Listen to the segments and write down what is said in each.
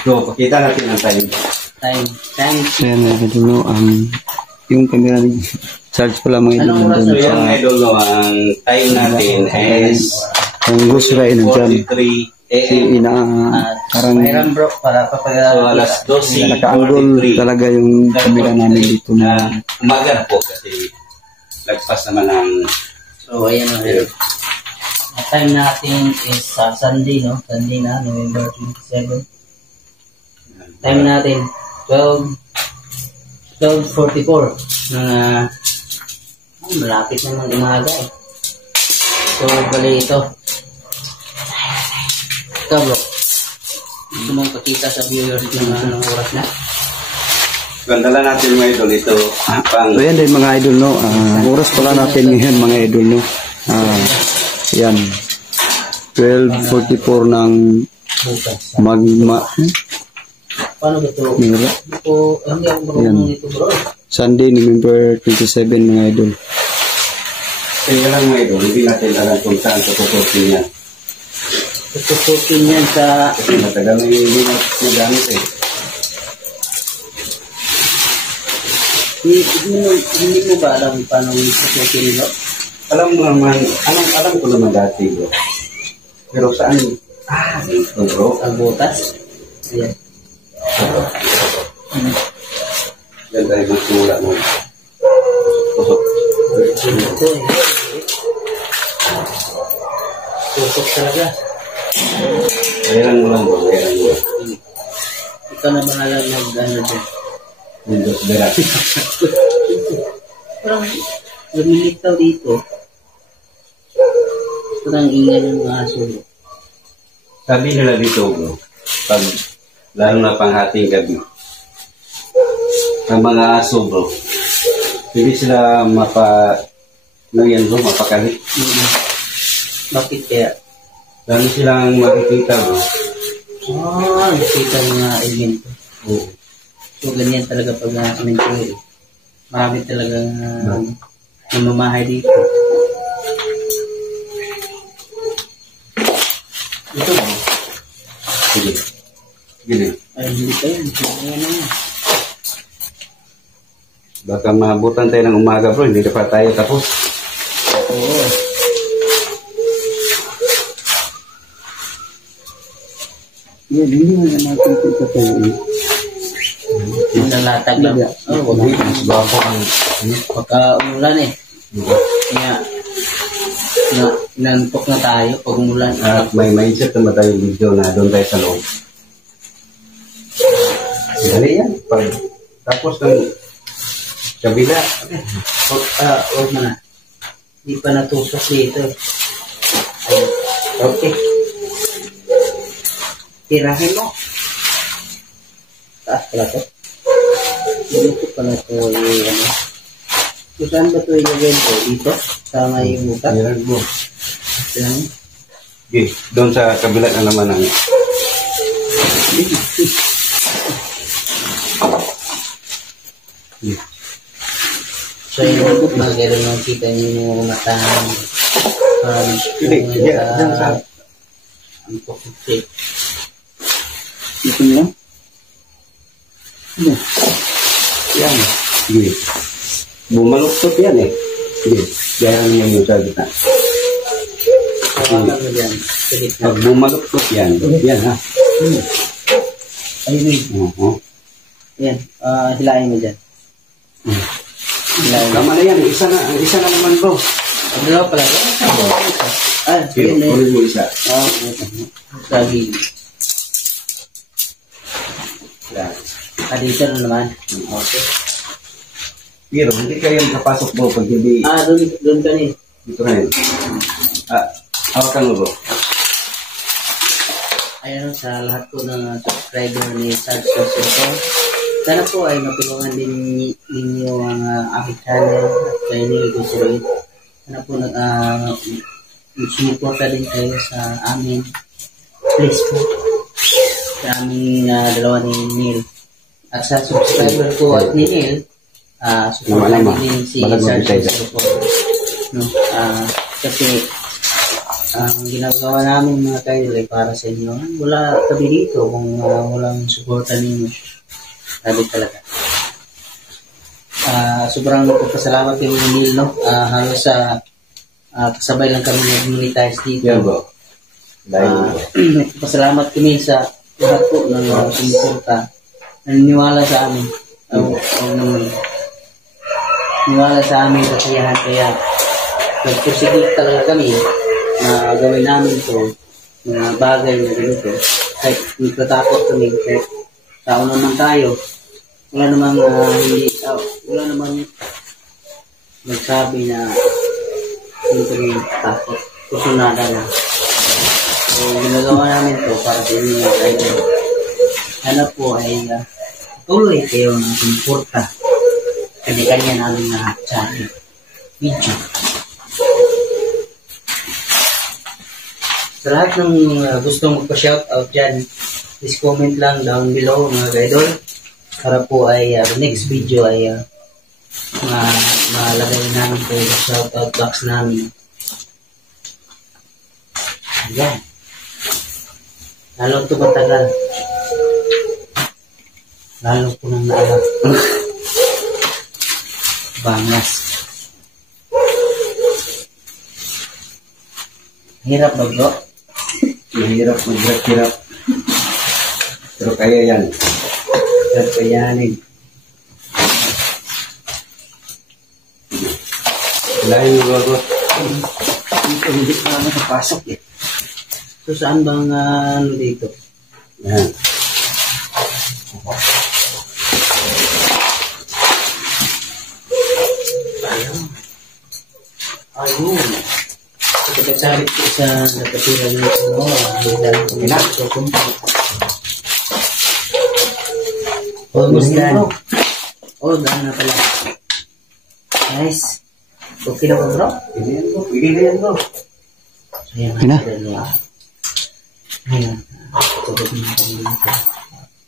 So, pakita natin ang time. Time. Ayan, mga idol, yung camera ni charge pala mga idol. So, yung mga idol, ang time natin is Ang gusto rin dyan. 43 a.m. Parang Mayroon bro, para So, alas 12:43. nakaanggol talaga yung camera namin dito na Umaga na po kasi lagpas naman ang So, ayan o. Ang time natin is Sunday, no? Sunday na, November 27. Time natin, 12:44. Malapit naman umaga eh. So, bali ito. Ito bro. Gusto mong pakita sa viewers ng anong oras na? Gandala natin mga idol ito pang so yan din mga idol, no? Oras pala natin ngayon mga idol, no? Yan 12:44 ng magma Paano ba ito? Mira. Hindi ako marunong dito bro. Sunday, November 27 mga idol. kaya lang mga idol, hindi natin alam kung saan tututusin yan. Tututusin yan sa... Kasi matagal na yung hindi nagamit eh. Hindi mo ba alam paano tutusin nito? Alam mo naman, alam ko naman dati bro. Pero saan? Dito bro. Ang butas? Ayan. Yan tayo magsimula mo. Pusok. Ito eh. Tusok talaga. Kailan mo lang bro, kailan mo. Ikaw na bahala mag-ano dyan. Windows berat. Parang lumilitaw dito. Parang ingay ng mga aso. Sabi nila dito bro, pag lalo na panghating gabi, ang mga aso bro, hindi sila mapakalit. Bakit kaya? Lalo silang makikita bro. Nakita mga elemento. Oo. So, ganyan talaga pag cemetery. Marami talagang namamahay dito. Ito ba? Sige. Gini. Ay, hindi pa yan. Ayan na yan. Baka mahabutan tayo ng umaga bro, hindi pa tayo tapos. Oo. Yan, hindi mo naman nakikita tayo. Nalatag lang. Wag Hindi, mas bako ang pagka umulan eh. Kaya, nantok na tayo pag umulan. at may mindset naman tayo video na doon tayo sa loob. Dali yan. Tapos ng kabila. Huwag mo na. Hindi pa natusok dito. Ayun. Okay. Tirahin mo. Taas pala to. Dito pala to yung ano. So, saan ba ito ilagay ko? Dito? Sa may butas? Yan mo. Yan. Okay, doon sa kabila na naman ang So, yung mga gano'n yung kita niyo yung mga matang Diyan sa ang pokit. Ito lang. yan. Sige. Bumaluktot yan eh. Sige. Gaya niya yung sa gitna. Hawakan mo dyan. Sa gitna. Pag bumaluktot yan. Yan ha. Ayun. Oo. Yan. Hilahin mo dyan. Hilahin mo. Tama na yan. Isa na naman bro. Dalawa pala. Ah, Pero, yun eh. kunin mo isa. Ah, ito. Sa gilid. Yan. Ah, dito na naman. Okay. Pero, hindi kayo nakapasok bro pag hindi Ah, doon ka rin. dito na yun. Hawakan mo bro. Ayan sa lahat po ng subscriber ni Sarge Sosoto. Sana po ay matulungan din ninyo ang aking channel at kay Neil Gusroid. Sana po sumuporta din kayo sa amin. Please po. Sa aming dalawa ni Neil. At sa subscriber po at ni Neil, suporta din si Sarge Sosoto. No? Kasi ang ginagawa namin mga kaidol ay para sa inyo. Wala kami dito kung walang suporta ninyo. Sabi talaga. Sobrang nagpapasalamat yung Neil, no? Halos kasabay lang kami nag-monetize dito. Yan bro. Nagpapasalamat kami sa lahat po ng sumuporta. Naniniwala sa amin. Naniniwala sa amin kakayahan. Kaya nagpusigit talaga kami na gawin namin ito, mga bagay na ganito. Kahit nagtatakot kami, kahit tao naman tayo, wala namang wala namang nagsabi na hindi kami takot. Kusunada na. So, ginagawa namin ito para sa inyo mga kayo. Sana po ay tuloy kayo ng suporta. Kanya-kanya namin na channel. Video. Sa lahat ng gustong magpa-shoutout dyan, please comment lang down below mga kaidol. Para po ay next video ay malagay namin po yung shoutout box namin. Ayan. Lalo ito matagal. Lalo po nang naalap. Bangas. Hirap ba bro? Mahirap mag-hirap. Pero kaya yan. Hirap kayanin. Lain mo bro. Hindi pa naman napasok eh. So saan bang dito? Yan. Ayun. Pagkatalit ko sa nakatira nito mo, higdalan ko nila. So, almost done. Oh, done na pala. Nice. Okay na ba bro? Pwede yan bro. Pwede na yan bro. Ayan. Okay na? Ayan. Tugod na kami dito.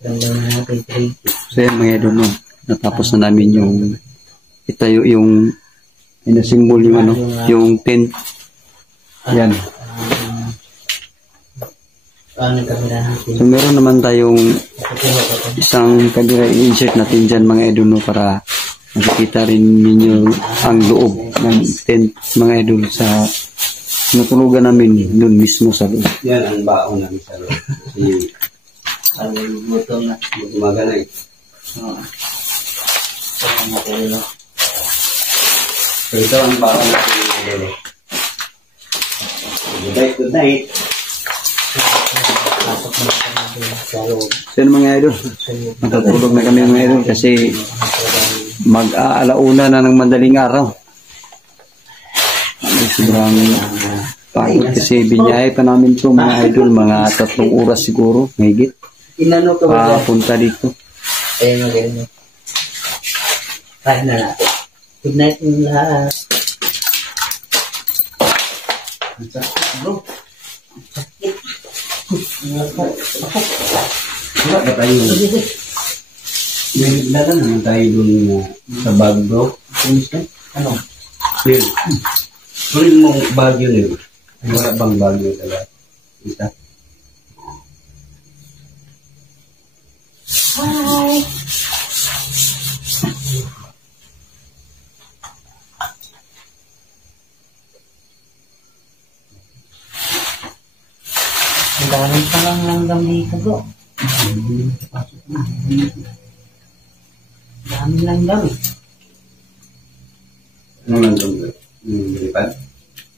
Ramdaman na natin 3. So yan mga idol, no? Natapos na namin yung itayo yung inasimbol yung ano, yung tent. Yan. Ano yung kamera natin? So meron naman tayong isang camera i-insert natin dyan mga idol, no? Para makikita rin ninyo ang loob ng tent mga idol sa natulugan namin doon mismo sa loob. Yan ang baon namin sa loob. Kasi Ang gutom na. umaga na eh. Oo. So, matulog. So ito ang baon natin. Good night, good night. Pasok na kami sa loob. So yun mga idol, matutulog na kami mga idol kasi mag-aalauna na ng madaling araw. Sobrang pagod kasi binyahe pa namin ito mga idol, mga 3 oras siguro, mahigit. Inano ka ba dyan? Papunta dito. Ayun, ayun. Kain na natin. Good night ng lahat. Ang sakit, bro. Ang sakit. Wala ba tayo? May naglaga naman tayo dun sa bag bro. Ano? Phil. Tuloy mong bagyo nyo. Wala bang bagyo talaga? Isa. Hi! Ang daming palang langgam dito, bro. Daming langgam eh. Ano lang doon? Yung lipad?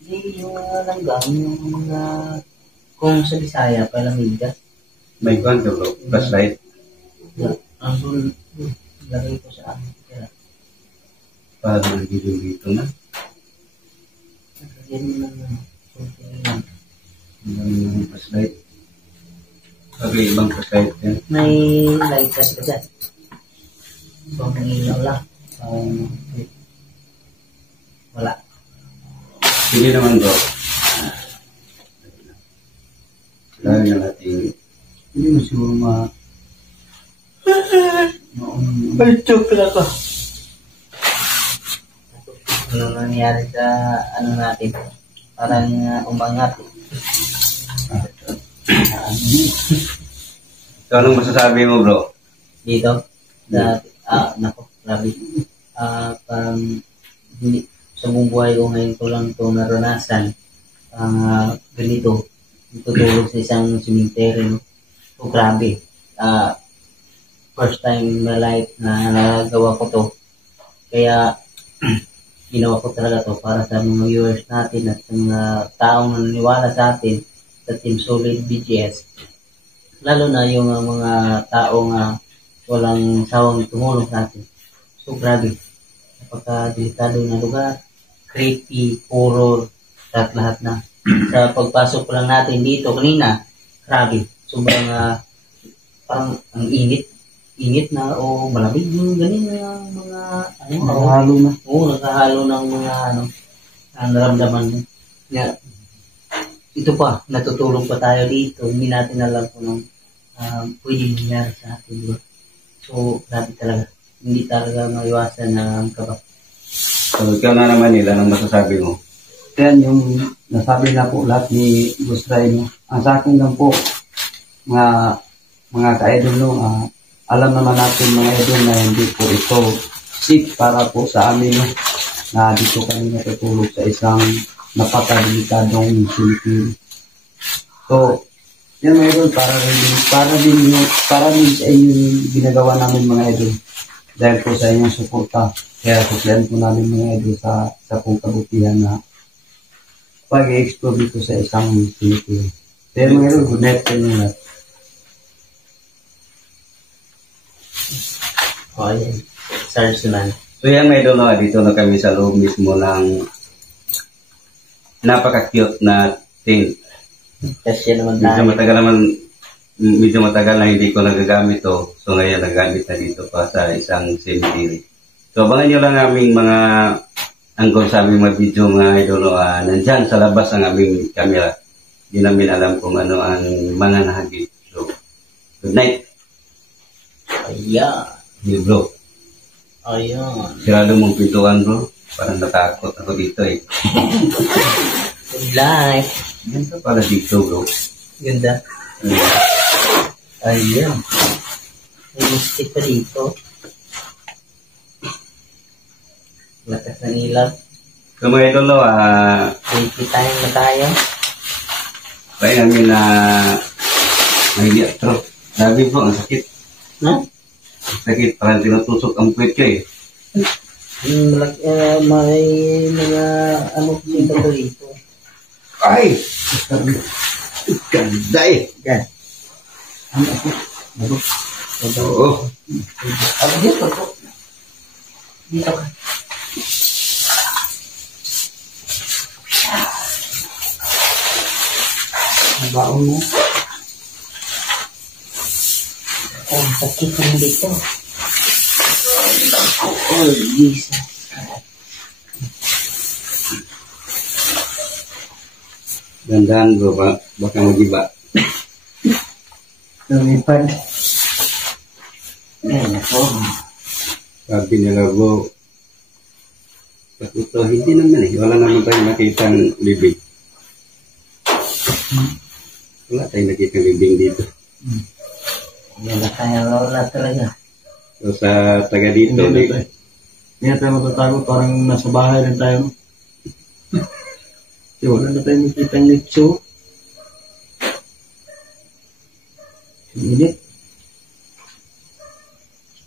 Hindi, yung langgam, yung mga, kung sa Bisaya, palamig ka. May kwan ka bro, flashlight. Ang lagay ko sa amin. Kaya, Para nagiging dito na. lagyan mo lang konting lang. Yung flashlight. Okay, ibang flashlight yan. May light test ka dyan. So, may ilaw lang. Wala. Hindi naman bro. Kailangan na natin. Hindi mo siguro Ay, joke lang ko. Ano nangyari sa ano natin? Parang umangat. So, anong masasabi mo bro? Dito. Nako, grabe. Parang sa buong buhay ko ngayon ko lang ito naranasan. Ganito. Tutulog sa isang cemetery. No? So, grabe. First time in my life na nagawa ko to. Kaya, ginawa ko talaga to para sa mga viewers natin at sa mga taong naniniwala sa atin sa Team Solid BGS. Lalo na yung mga taong walang sawang tumulong sa atin. So, grabe. Napaka-delikado na lugar. Creepy, horror, at lahat na. Sa pagpasok pa lang natin dito kanina, grabe. Sobrang parang ang init na o malamig yung ganun na mga Nakahalo na. Oo, nakahalo ng mga naramdaman mo. Ito pa, natutulog pa tayo dito. Hindi natin alam kung pwedeng nangyari sa atin. Diba? So, grabe talaga. Hindi talaga maiwasan na ang kaba. So, ikaw na naman nila, anong masasabi mo? Yan yung nasabi na po lahat ni Boss Rhino. Ang sa akin lang po, mga ka-idol, no, alam naman natin mga idol na hindi po ito safe para po sa amin, no, na dito kami natutulog sa isang napakadelikadong cemetery. So, yan mga idol, para din sa inyo yung ginagawa namin mga idol. Dahil po sa inyong suporta, kaya susiyan po namin mga idol sa pong kabutihan na pag-i-explore dito sa isang cemetery. Kaya mga idol, good night sa inyo lahat. O, ayan. Sarge naman. So yan may idol, no, dito na kami sa loob mismo ng napaka-cute na tent. Kasi naman tayo. Medyo matagal na hindi ko nagagamit to. So ngayon nagagamit na dito pa sa isang cemetery. So abangan nyo lang aming mga angkol sa aming mga video mga idol, no, nandyan sa labas ang aming camera. Hindi namin alam kung ano ang mga nahagit. So, good night. Ayan. Hey, bro. Ayan. Sirado mong pintuan bro. Parang natakot ako dito eh. Good life. Ganito para dito bro. Ganda. Ayan. May mystic pa dito. Lakas ng ilaw. So mga idol, no, Creepy time na tayo. try namin na may diatro. Sabi po, ang sakit. No? Sakit, parang tinutusok ang puwet ko eh. May mga dito ko dito. Ay! Ganda eh. Yan. Oo. Dito po. Dito ka. Baon mo. Oh, sakit naman dito. Oh, Jesus. Dandan bro, baka magiba. Lumipad. Ayan ako. Sabi nila bro, ito, hindi naman eh. Wala naman tayong nakitang bibig. Wala tayong nakitang bibig dito. Yan na kaya lola talaga. So sa taga dito, Hindi na tayo matatago, parang nasa bahay rin tayo. Kasi wala na tayo makita ng litso. Init.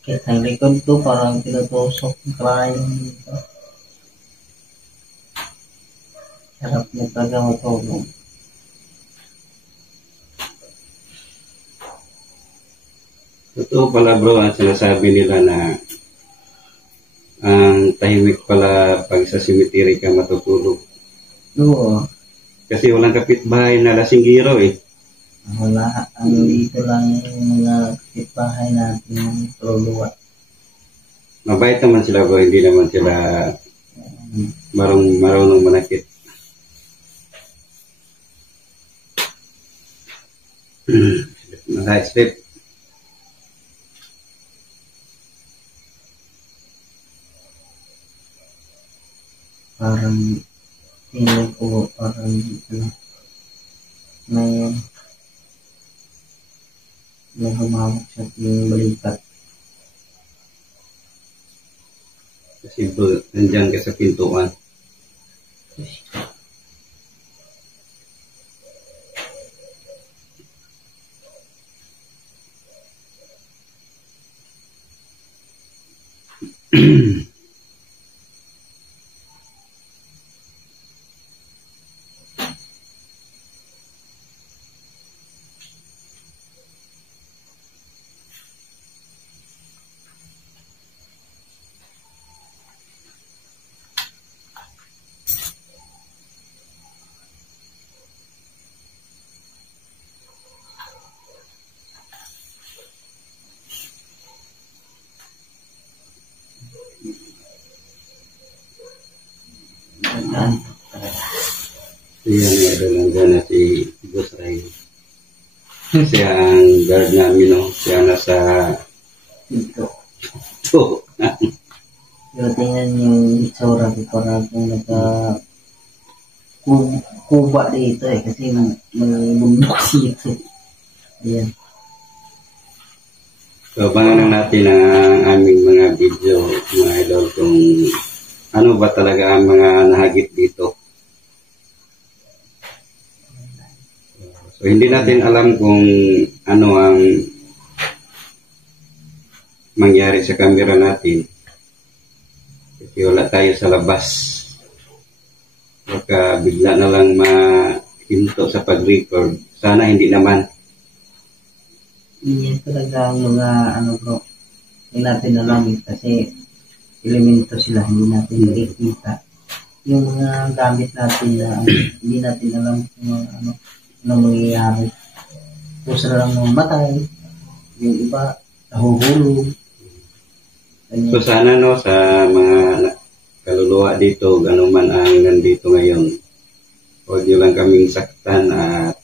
Kahit ang likod to, parang tinutusok ng krayong dito. Sarap niya talaga matulog. Totoo pala bro, ang sinasabi nila na ang tahimik pala pag sa cemetery ka matutulog. Oo. Kasi walang kapitbahay na lasinggiro eh. Wala. Ang dito lang yung mga kapitbahay natin ng Troluwa. Mabait naman sila bro, hindi naman sila marunong manakit. Sleep. Parang tingin ko parang may humawak sa ating balikat. Kasi bro, nandyan ka sa pintuan. Yan, nandyan na si Boss Ray. Siya ang guard namin, no? Siya nasa Dito. to. Pero tingnan yung itsura ko parang kung kuba dito eh kasi may bundok dito. Ayan. So, abangan natin ang aming mga video, mga idol, kung ano ba talaga ang mga nahagip dito. So, hindi natin alam kung ano ang mangyari sa camera natin. Kasi wala tayo sa labas. Baka bigla na lang mahinto sa pag-record. Sana hindi naman. Yan talaga ang mga bro. Hindi natin alam kasi elemento sila, hindi natin makikita. Yung mga gamit natin na hindi natin alam kung ano mangyayari. Kung sila lang mamatay, yung iba nahuhulog. So sana no, sa mga kaluluwa dito, gano'n man ang nandito ngayon, huwag nyo lang kaming saktan at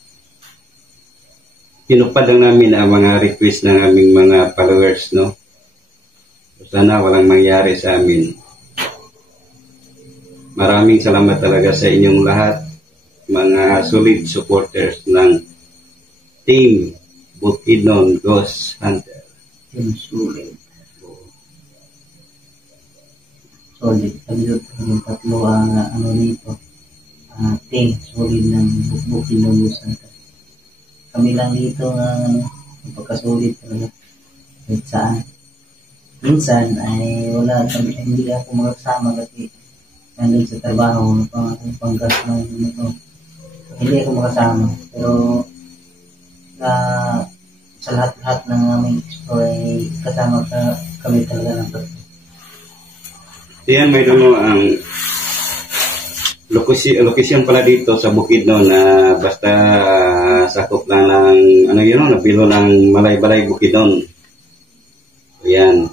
tinupad lang namin ang mga request ng aming mga followers, no? So sana walang mangyari sa amin. Maraming salamat talaga sa inyong lahat, mga solid supporters ng Team Bukidnon Ghost Hunter. Yung sulit. Solid. Sabi yung tatlo ang dito. Team solid ng Bukidnon Ghost Hunter. Kami lang dito pagkasulit talaga. Kahit saan. Minsan ay wala kami, hindi ako makasama kasi nandun sa trabaho, panggas ng ito. Hindi ako makasama. Pero sa lahat-lahat ng aming explore ay kasama kami talaga ng tatlo. Yan, may ang location pala dito sa Bukidnon na basta sakop lang ng napilo ng Malay-Balay Bukidnon. So yan.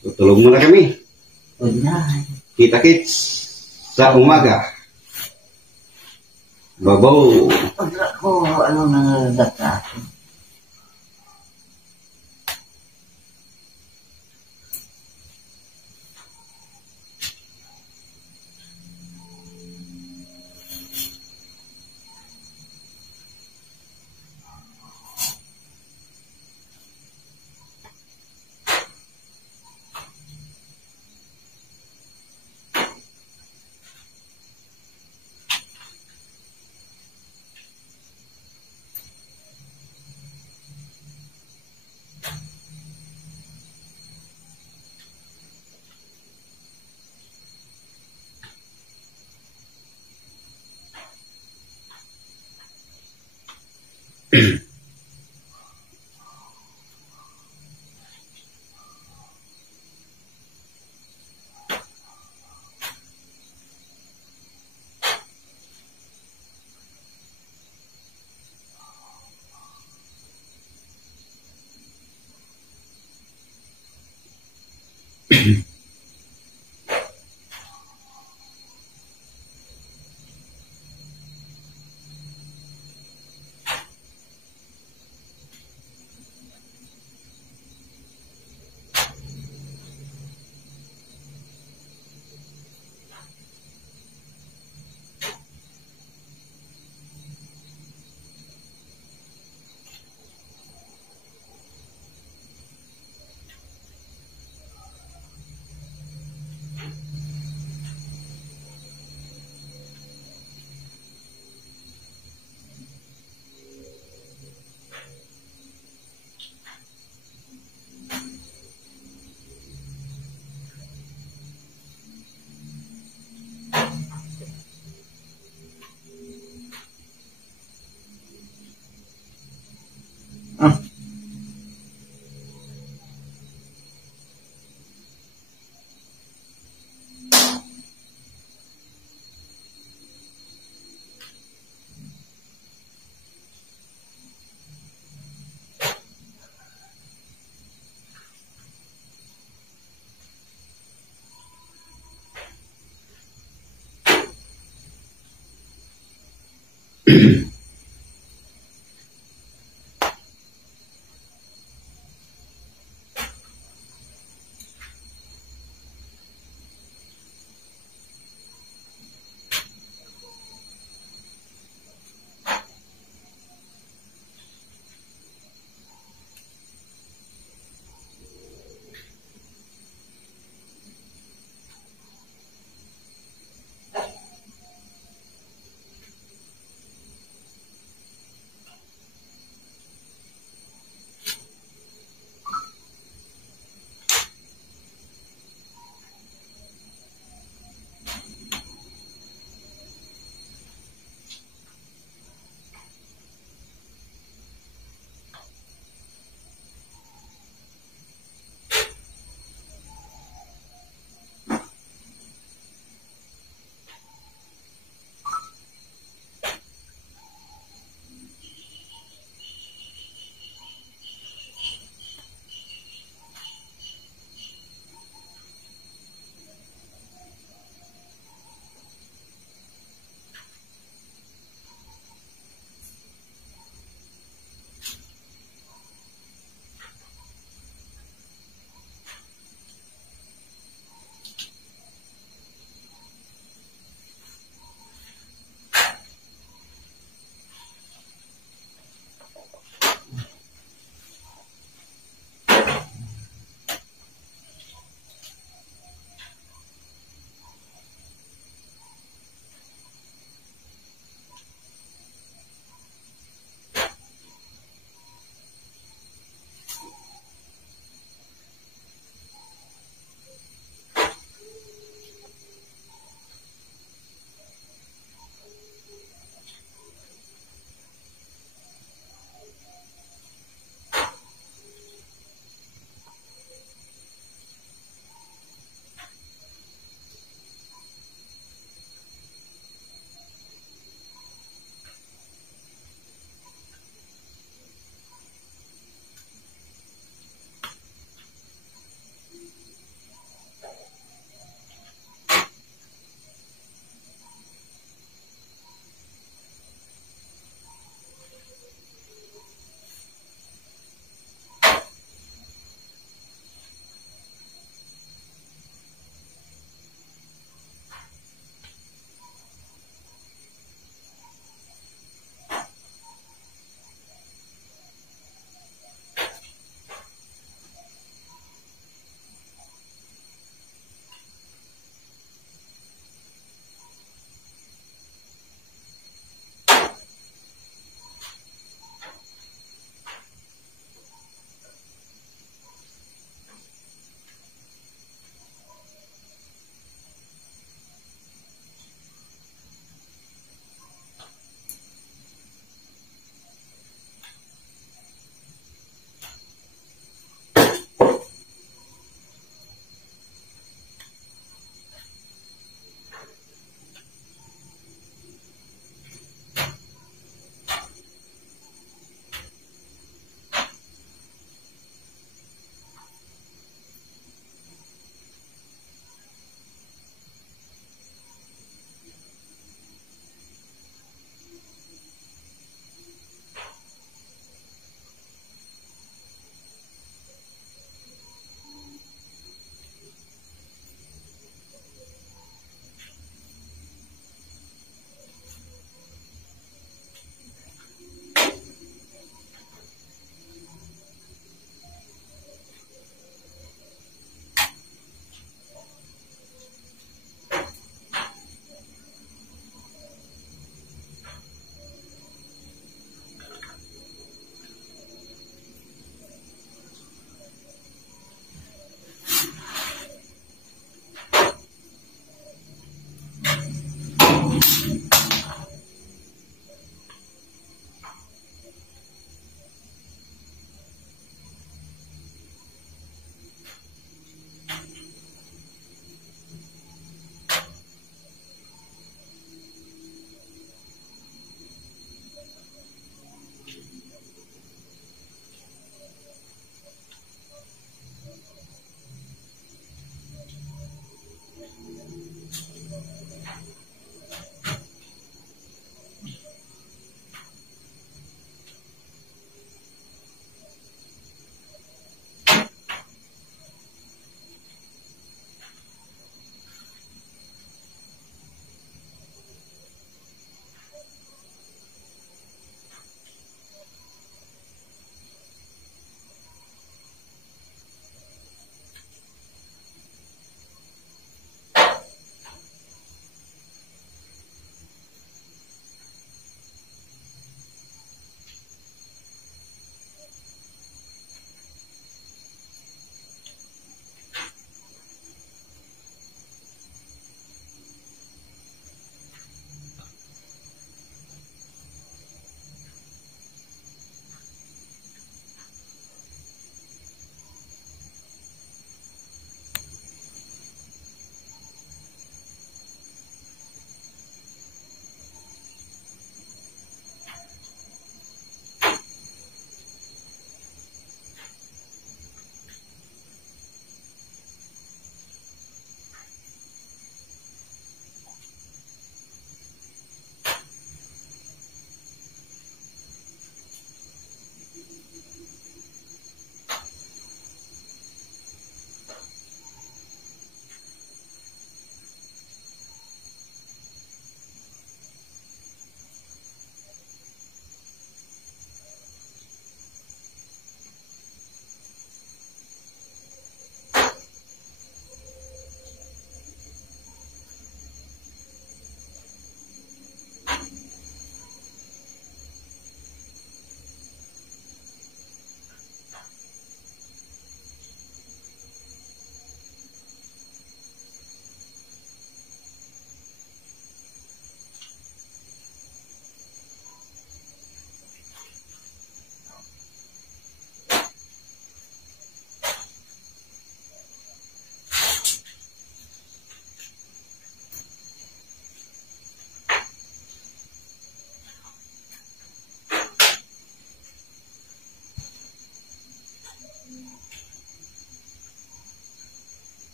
Tutulog muna kami. Good night. Kita-kits sa umaga. Babaw. Pag ako, nangagat ka?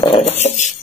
guys.